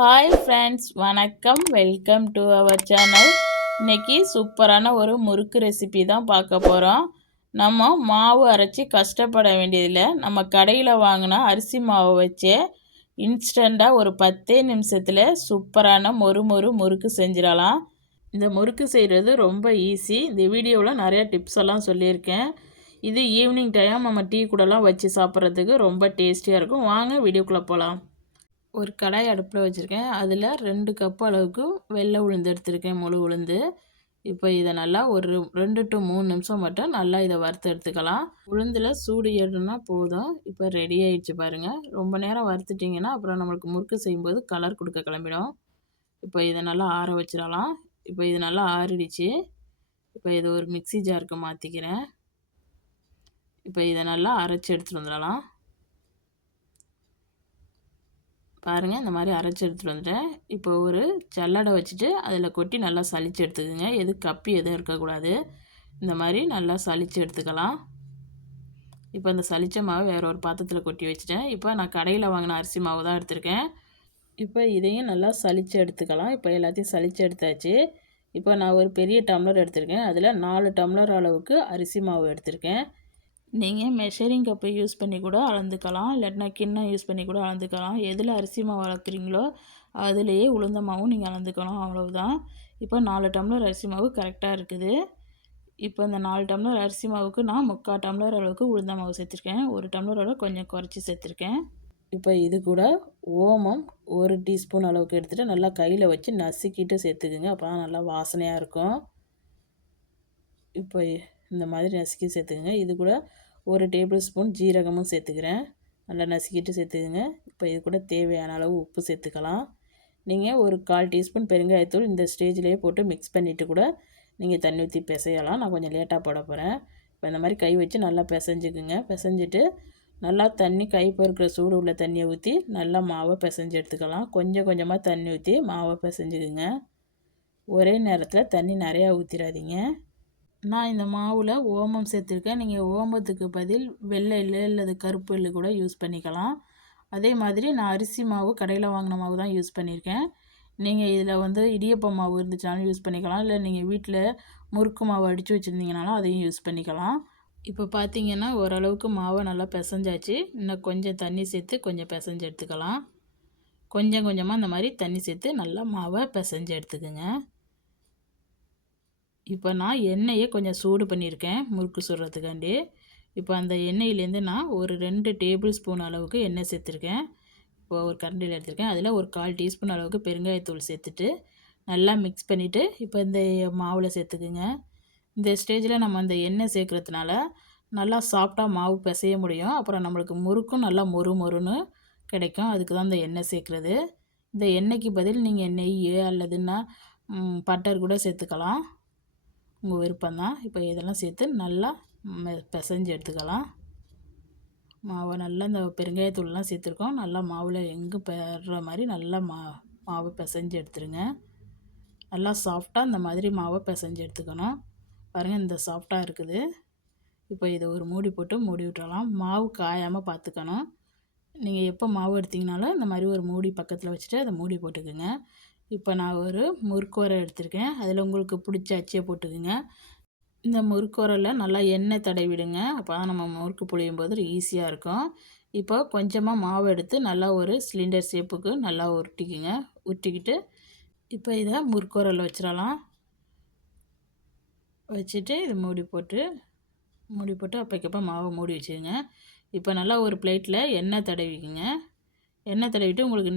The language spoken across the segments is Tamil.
ஹாய் ஃப்ரெண்ட்ஸ், வணக்கம். Welcome to our channel. இன்றைக்கி சூப்பரான ஒரு முறுக்கு ரெசிபி தான் பார்க்க போகிறோம். நம்ம மாவு அரைச்சி கஷ்டப்பட வேண்டியதில்லை. நம்ம கடையில் வாங்கினா அரிசி மாவு வச்சு இன்ஸ்டண்ட்டாக ஒரு 10 நிமிஷத்தில் சூப்பரான முறுக்கு செஞ்சிடலாம். இந்த முறுக்கு செய்கிறது ரொம்ப ஈஸி. இந்த வீடியோவில் நிறைய டிப்ஸ் எல்லாம் சொல்லியிருக்கேன். இது ஈவினிங் டைம் நம்ம டீ கூடலாம் வச்சு சாப்பிட்றதுக்கு ரொம்ப டேஸ்டியாக இருக்கும். வாங்க வீடியோக்குள்ளே போகலாம். ஒரு கடாய் அடுப்பில் வச்சுருக்கேன். அதில் 2 கப் அளவுக்கு வெள்ளை உளுந்து எடுத்திருக்கேன், முழு உளுந்து. இப்போ இதை நல்லா ஒரு 2 to 3 நிமிஷம் மட்டும் நல்லா இதை வறுத்து எடுத்துக்கலாம். உளுந்தில் சூடு ஏறுனா போதும். இப்போ ரெடி ஆகிடுச்சு பாருங்கள். ரொம்ப நேரம் வறுத்துட்டிங்கன்னா அப்புறம் நம்மளுக்கு முறுக்கு செய்யும்போது கலர் கொடுக்க கிளம்பிடும். இப்போ இதை நல்லா ஆற வச்சிடலாம். இப்போ இது நல்லா ஆறிடுச்சு. இப்போ இதை ஒரு மிக்ஸி ஜாருக்கு மாற்றிக்கிறேன். இப்போ இதை நல்லா அரைச்சி எடுத்துகிட்டு வந்துடலாம். பாருங்கள், இந்த மாதிரி அரைச்சி எடுத்துகிட்டு வந்துட்டேன். இப்போ ஒரு சல்லடை வச்சுட்டு அதில் கொட்டி நல்லா சலிச்சு எடுத்துக்கோங்க. கப்பி எதுவும் இருக்கக்கூடாது. இந்த மாதிரி நல்லா சலிச்சு எடுத்துக்கலாம். இப்போ அந்த சலிச்ச மாவை வேறு ஒரு பாத்திரத்தில் கொட்டி வச்சுட்டேன். இப்போ நான் கடையில் வாங்கின அரிசி மாவு தான் எடுத்திருக்கேன். இப்போ இதையும் நல்லா சலிச்சு எடுத்துக்கலாம். இப்போ எல்லாத்தையும் சலிச்சு எடுத்தாச்சு. இப்போ நான் ஒரு பெரிய டம்ளர் எடுத்திருக்கேன். அதில் 4 டம்ளர் அளவுக்கு அரிசி மாவு எடுத்திருக்கேன். நீங்கள் மெஷரிங் கப்பை யூஸ் பண்ணி கூட அளந்துக்கலாம், இல்லாட்டினா கிண்ணம் யூஸ் பண்ணி கூட அளந்துக்கலாம். எதில் அரிசி மாவு அளக்குறீங்களோ அதுலேயே உளுந்த மாவும் நீங்கள் அளந்துக்கணும், அவ்வளவுதான். இப்போ 4 டம்ளர் அரிசி மாவு கரெக்டாக இருக்குது. இப்போ இந்த 4 டம்ளர் அரிசி மாவுக்கு நான் 3/4 டம்ளர் அளவுக்கு உளுந்த மாவு சேர்த்துருக்கேன். 1 டம்ளர் அளவு கொஞ்சம் குறைச்சி சேர்த்துருக்கேன். இப்போ இது கூட ஓமம் 1 டீஸ்பூன் அளவுக்கு எடுத்துகிட்டு நல்லா கையில் வச்சு நசுக்கிட்டு சேர்த்துக்குங்க. அப்போ தான் நல்லா வாசனையாக இருக்கும். இப்போ இந்த மாதிரி நசுக்கி சேர்த்துக்குங்க. இது கூட 1 டேபிள் ஸ்பூன் ஜீரகமும் சேர்த்துக்கிறேன். நல்லா நசுக்கிட்டு சேர்த்துக்குங்க. இப்போ இது கூட தேவையான அளவு உப்பு சேர்த்துக்கலாம். நீங்கள் ஒரு 1/4 டீஸ்பூன் பெருங்காயத்தூள் இந்த ஸ்டேஜ்லேயே போட்டு மிக்ஸ் பண்ணிவிட்டு கூட நீங்கள் தண்ணி ஊற்றி பிசையலாம். நான் கொஞ்சம் லேட்டாக போட போகிறேன். இப்போ இந்த மாதிரி கை வச்சு நல்லா பிசைஞ்சுக்குங்க. பிசைஞ்சிட்டு நல்லா தண்ணி கை பொறுக்கிற சூடு உள்ள தண்ணியை ஊற்றி நல்லா மாவை பிசைஞ்சு எடுத்துக்கலாம். கொஞ்சம் கொஞ்சமாக தண்ணி ஊற்றி மாவை பிசைஞ்சுக்குங்க. ஒரே நேரத்தில் தண்ணி நிறையா ஊற்றிடாதீங்க. நான் இந்த மாவில் ஓமம் சேர்த்துருக்கேன். நீங்கள் ஓமத்துக்கு பதில் வெள்ளை எள்ளு அல்லது கருப்பு எள்ளு கூட யூஸ் பண்ணிக்கலாம். அதே மாதிரி நான் அரிசி மாவு கடையில் வாங்கின மாவு தான் யூஸ் பண்ணியிருக்கேன். நீங்கள் இதில் இடியப்ப மாவு இருந்துச்சுனாலும் யூஸ் பண்ணிக்கலாம், இல்லை நீங்கள் வீட்டில் முறுக்கு மாவு அடித்து வச்சுருந்தீங்கனாலும் அதையும் யூஸ் பண்ணிக்கலாம். இப்போ பார்த்தீங்கன்னா ஓரளவுக்கு மாவை நல்லா பிசைஞ்சாச்சு. இன்னும் கொஞ்சம் தண்ணி சேர்த்து கொஞ்சம் பிசைஞ்சு எடுத்துக்கலாம். கொஞ்சம் கொஞ்சமாக இந்த மாதிரி தண்ணி சேர்த்து நல்லா மாவை பிசைஞ்சு எடுத்துக்குங்க. இப்போ நான் எண்ணெயை கொஞ்சம் சூடு பண்ணியிருக்கேன் முறுக்கு சுடுறதுக்காண்டி. இப்போ அந்த எண்ணெயிலேருந்து நான் ஒரு 2 டேபிள் ஸ்பூன் அளவுக்கு எண்ணெய் சேர்த்துருக்கேன். இப்போ ஒரு கரண்டியில் எடுத்திருக்கேன். அதில் ஒரு 1/4 டீஸ்பூன் அளவுக்கு பெருங்காயத்தூள் சேர்த்துட்டு நல்லா மிக்ஸ் பண்ணிவிட்டு இப்போ இந்த மாவில் சேர்த்துக்குங்க. இந்த ஸ்டேஜில் நம்ம அந்த எண்ணெய் சேர்க்குறதுனால நல்லா சாஃப்டாக மாவு பிசைய முடியும். அப்புறம் நம்மளுக்கு முறுக்கும் நல்லா மொறுன்னு கிடைக்கும். அதுக்கு தான் இந்த எண்ணெய் சேர்க்குறது. இந்த எண்ணெய்க்கு பதில் நீங்கள் நெய் அல்லதுன்னா பட்டர் கூட சேர்த்துக்கலாம், உங்கள் விருப்பம்தான். இப்போ இதெல்லாம் சேர்த்து நல்லா பிசைஞ்சு எடுத்துக்கலாம். மாவை நல்லா இந்த பெருங்காயத்தூள்லாம் சேர்த்துருக்கோம். நல்லா மாவில் எங்கே பெற மாதிரி நல்லா மாவை பிசைஞ்சு எடுத்துருங்க. நல்லா சாஃப்டாக இந்த மாதிரி மாவை பிசைஞ்சு எடுத்துக்கணும். பாருங்கள், இந்த சாஃப்டாக இருக்குது. இப்போ இதை ஒரு மூடி போட்டு மூடி விட்டுறலாம். மாவு காயாமல் பார்த்துக்கணும். நீங்கள் எப்போ மாவு எடுத்திங்கனாலும் இந்த மாதிரி ஒரு மூடி பக்கத்தில் வச்சுட்டு அதை மூடி போட்டுக்குங்க. இப்போ நான் ஒரு முறுக்கு உரை எடுத்திருக்கேன். அதில் உங்களுக்கு பிடிச்ச அச்சியை போட்டுக்குங்க. இந்த முறுக்கு உரையில் நல்லா எண்ணெய் தடவிடுங்க. அப்போ தான் நம்ம முறுக்கு புழியும் போது ஈஸியாக இருக்கும். இப்போ கொஞ்சமாக மாவு எடுத்து நல்லா ஒரு சிலிண்டர் ஷேப்புக்கு நல்லா உருட்டிக்குங்க. உருட்டிக்கிட்டு இப்போ இதை முறுக்கு உரையில் வச்சிடலாம். வச்சுட்டு இது மூடி போட்டு அப்போக்கப்போ மாவை மூடி வச்சுருங்க. இப்போ நல்லா ஒரு பிளேட்டில் எண்ணெய் தடவிக்குங்க. எண்ணெய் தடவிட்டு உங்களுக்கு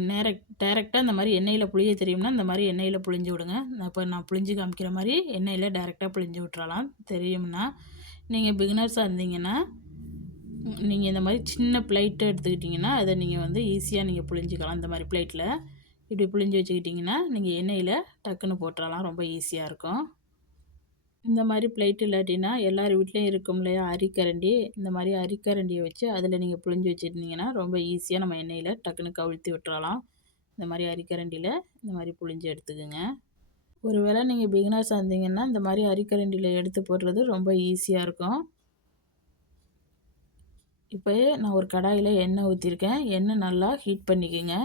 டேரெக்டாக இந்த மாதிரி எண்ணெயில் புளிய தெரியும்னா இந்த மாதிரி எண்ணெயில் புளிஞ்சு விடுங்க. இப்போ நான் புளிஞ்சு காமிக்கிற மாதிரி எண்ணெயில் டேரெக்டாக புளிஞ்சு விட்டுறலாம். தெரியும்னா நீங்கள் பிகினர்ஸாக இருந்தீங்கன்னா நீங்கள் இந்த மாதிரி சின்ன பிளேட்டை எடுத்துக்கிட்டிங்கன்னா அதை நீங்கள் ஈஸியாக நீங்கள் புளிஞ்சிக்கலாம். இந்த மாதிரி பிளேட்டில் இப்படி புளிஞ்சு வச்சுக்கிட்டிங்கன்னா நீங்கள் எண்ணெயில் டக்குன்னு போட்டுடலாம். ரொம்ப ஈஸியாக இருக்கும். இந்த மாதிரி பிளேட் இல்லாட்டினா எல்லார் வீட்லேயும் இருக்கும் இல்லையா அரிக்கரண்டி, இந்த மாதிரி அரிக்கரண்டியை வச்சு அதில் நீங்கள் புழிஞ்சு வச்சுருந்தீங்கன்னா ரொம்ப ஈஸியாக நம்ம எண்ணெயில் டக்குன்னு கவிழ்த்தி விட்டுறலாம். இந்த மாதிரி அரிக்கரண்டியில் இந்த மாதிரி புழிஞ்சு எடுத்துக்குங்க. ஒரு வேளை நீங்கள் பிகினர்ஸாக இருந்தீங்கன்னா இந்த மாதிரி அரிக்கரண்டியில் எடுத்து போடுறது ரொம்ப ஈஸியாக இருக்கும். இப்போ நான் ஒரு கடாயில் எண்ணெய் ஊற்றிருக்கேன். எண்ணெய் நல்லா ஹீட் பண்ணிக்கோங்க.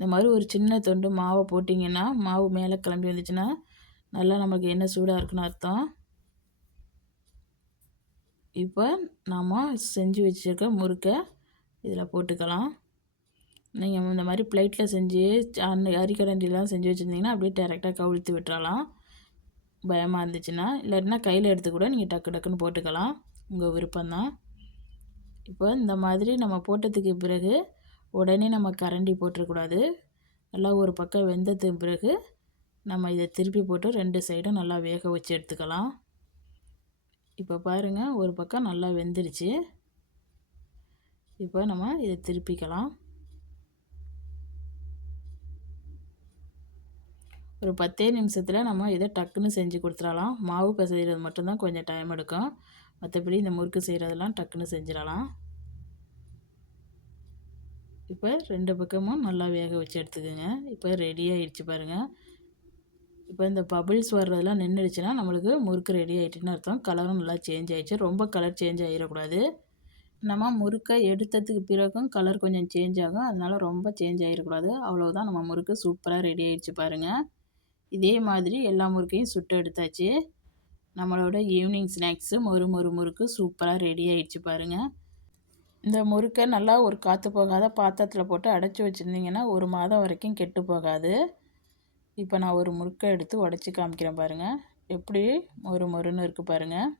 இந்த மாதிரி ஒரு சின்ன தொண்டு மாவை போட்டிங்கன்னா மாவு மேலே கிளம்பி வந்துச்சுன்னா நல்லா நமக்கு எண்ணெய் சூடாக இருக்குன்னு அர்த்தம். இப்போ நாம் செஞ்சு வச்சுருக்க முறுக்கை இதில் போட்டுக்கலாம். நீங்கள் இந்த மாதிரி பிளேட்டில் செஞ்சு அரிக்கரண்டிலாம் செஞ்சு வச்சுருந்தீங்கன்னா அப்படியே டேரெக்டாக கவிழ்த்து விட்டுறலாம் பயமாக இருந்துச்சுன்னா. இல்லாட்டினா கையில் எடுத்து கூட நீங்கள் டக்கு டக்குன்னு போட்டுக்கலாம், உங்கள் விருப்பம்தான். இப்போ இந்த மாதிரி நம்ம போட்டதுக்கு பிறகு உடனே நம்ம கரண்டி போட்டுறக்கூடாது. நல்லா ஒரு பக்கம் வெந்ததுக்கு பிறகு நம்ம இதை திருப்பி போட்டு 2 சைடும் நல்லா வேக வச்சு எடுத்துக்கலாம். இப்போ பாருங்கள், ஒரு பக்கம் நல்லா வெந்துருச்சு. இப்போ நம்ம இதை திருப்பிக்கலாம். ஒரு 10 நிமிஷத்தில் நம்ம இதை டக்குன்னு செஞ்சு கொடுத்துடலாம். மாவு பிசைகிறது மட்டும்தான் கொஞ்சம் டைம் எடுக்கும், மற்றபடி இந்த முறுக்கு செய்கிறதெல்லாம் டக்குன்னு செஞ்சிடலாம். இப்போ 2 பக்கமும் நல்லா வேக வச்சு எடுத்துக்கோங்க. இப்போ ரெடி ஆகிடுச்சு பாருங்கள். இப்போ இந்த பபிள்ஸ் வர்றதெல்லாம் நின்றுடுச்சுன்னா நம்மளுக்கு முறுக்கு ரெடி ஆகிட்டுன்னு அர்த்தம். கலரும் நல்லா சேஞ்ச் ஆகிடுச்சு. ரொம்ப கலர் சேஞ்ச் ஆகிடக்கூடாது. நம்ம முறுக்கை எடுத்ததுக்கு பிறகும் கலர் கொஞ்சம் சேஞ்ச் ஆகும், அதனால் ரொம்ப சேஞ்ச் ஆகிடக்கூடாது. அவ்வளோதான், நம்ம முறுக்கு சூப்பராக ரெடி ஆகிடுச்சு பாருங்கள். இதே மாதிரி எல்லா முறுக்கையும் சுட்டு எடுத்தாச்சு. நம்மளோட ஈவினிங் ஸ்நாக்ஸு மொறு மொறு முறுக்கு சூப்பராக ரெடி ஆகிடுச்சு பாருங்கள். இந்த முறுக்கை நல்லா ஒரு காற்று போகாத பாத்திரத்தில் போட்டு அடைச்சி வச்சுருந்தீங்கன்னா 1 மாதம் வரைக்கும் கெட்டு போகாது. இப்போ நான் ஒரு முறுக்கை எடுத்து உடச்சி காமிக்கிறேன் பாருங்கள், எப்படி மொறு மொறுன்னு இருக்குது பாருங்கள்.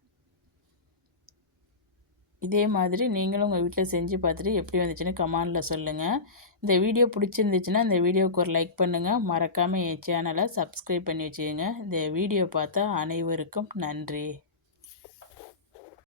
இதே மாதிரி நீங்களும் உங்கள் வீட்டில் செஞ்சு பார்த்துட்டு எப்படி வந்துச்சுன்னு கமெண்டில் சொல்லுங்கள். இந்த வீடியோ பிடிச்சிருந்துச்சுன்னா இந்த வீடியோவுக்கு ஒரு லைக் பண்ணுங்கள். மறக்காமல் என் சேனலை சப்ஸ்கிரைப் பண்ணி வச்சுக்கோங்க. இந்த வீடியோ பார்த்தா அனைவருக்கும் நன்றி.